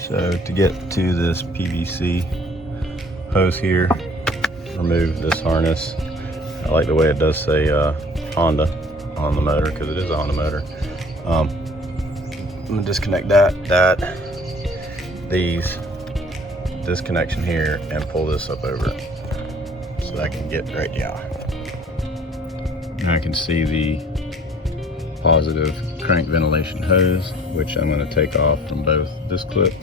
So to get to this PVC hose here, remove this harness. I like the way it does say Honda on the motor, because it is a Honda motor. I'm gonna disconnect this connection here, and pull this up over it so that I can get right down. Now I can see the positive crank ventilation hose, which I'm going to take off from both this clip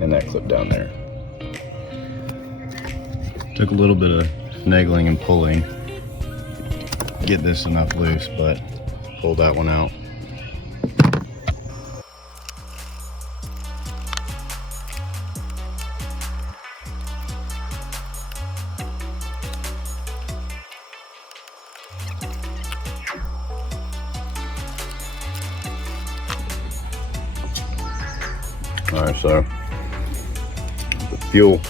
and that clip down there. Took a little bit of finagling and pulling to get this enough loose, but pulled that one out. Alright, so the fuel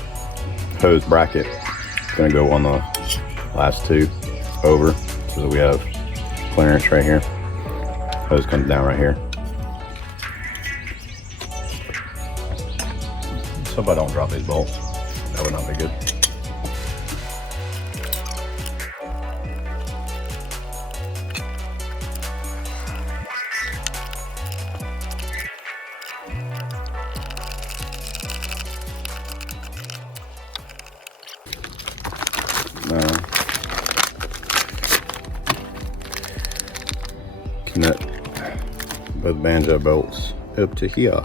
hose bracket is going to go on the last two over, so that we have clearance right here. Hose comes down right here. Let's hope I don't drop these bolts. That would not be good. Connect both banjo bolts up to here.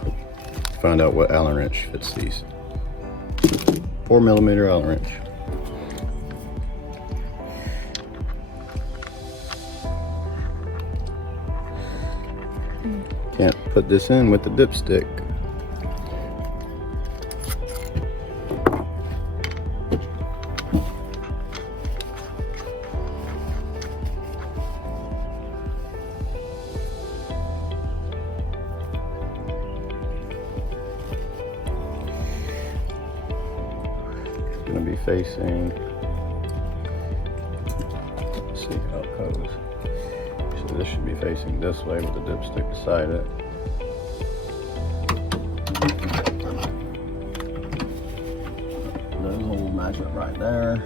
Find out what Allen wrench fits these. 4mm Allen wrench. Can't put this in with the dipstick. Going to be facing, let's see how it goes. So this should be facing this way with the dipstick beside it. Those holes match up right there.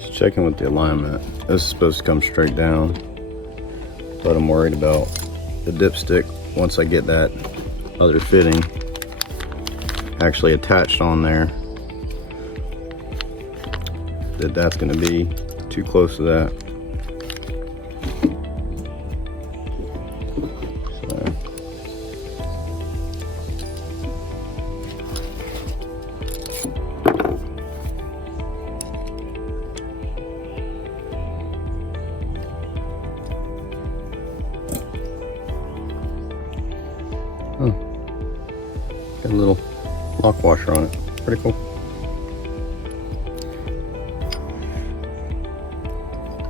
Just checking with the alignment. This is supposed to come straight down, but I'm worried about the dipstick. Once I get that other fitting actually attached on there, that's going to be too close to that. Got a little lock washer on it. Pretty cool.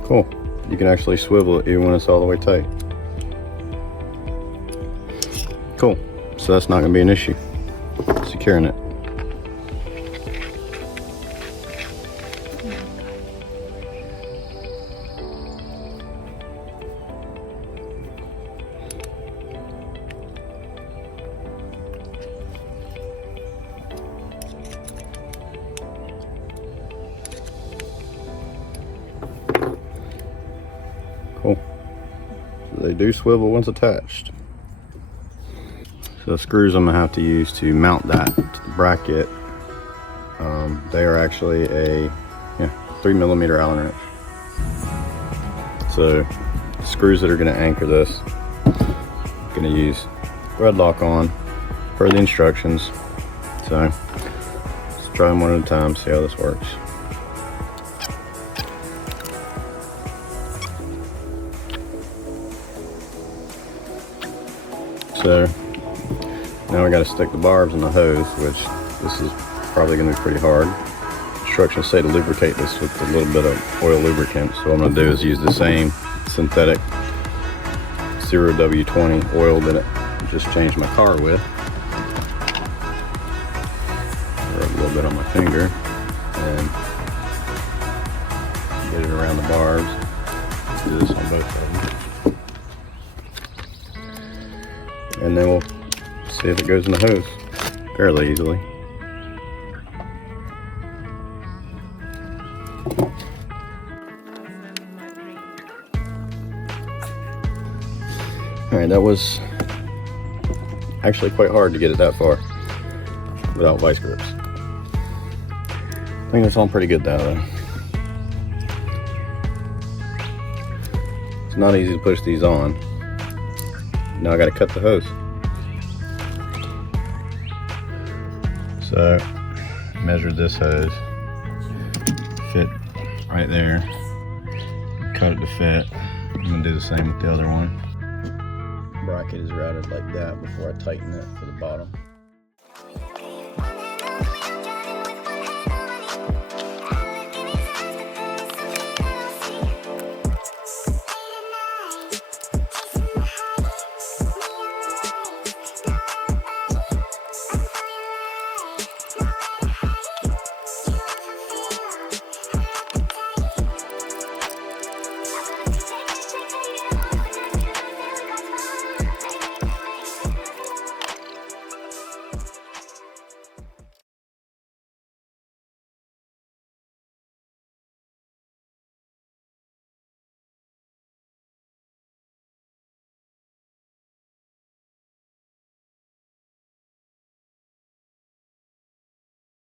Cool. You can actually swivel it even when it's all the way tight. Cool. So that's not going to be an issue securing it. Cool. So they do swivel once attached. So the screws I'm gonna have to use to mount that to the bracket, they are actually a 3mm Allen wrench. So the screws that are gonna anchor this, I'm gonna use thread lock on per the instructions. So let's try them one at a time, see how this works. So now we got to stick the barbs in the hose, which this is probably going to be pretty hard. Instructions say to lubricate this with a little bit of oil lubricant. So what I'm going to do is use the same synthetic 0W20 oil that I just changed my car with. Rub a little bit on my finger and get it around the barbs. Do this on both of them. And then we'll see if it goes in the hose fairly easily. Alright, that was actually quite hard to get it that far without vice grips. I think it's on pretty good though. It's not easy to push these on. Now I gotta cut the hose. So, measured this hose. Fit right there. Cut it to fit. I'm gonna do the same with the other one. Bracket is routed like that before I tighten it for the bottom.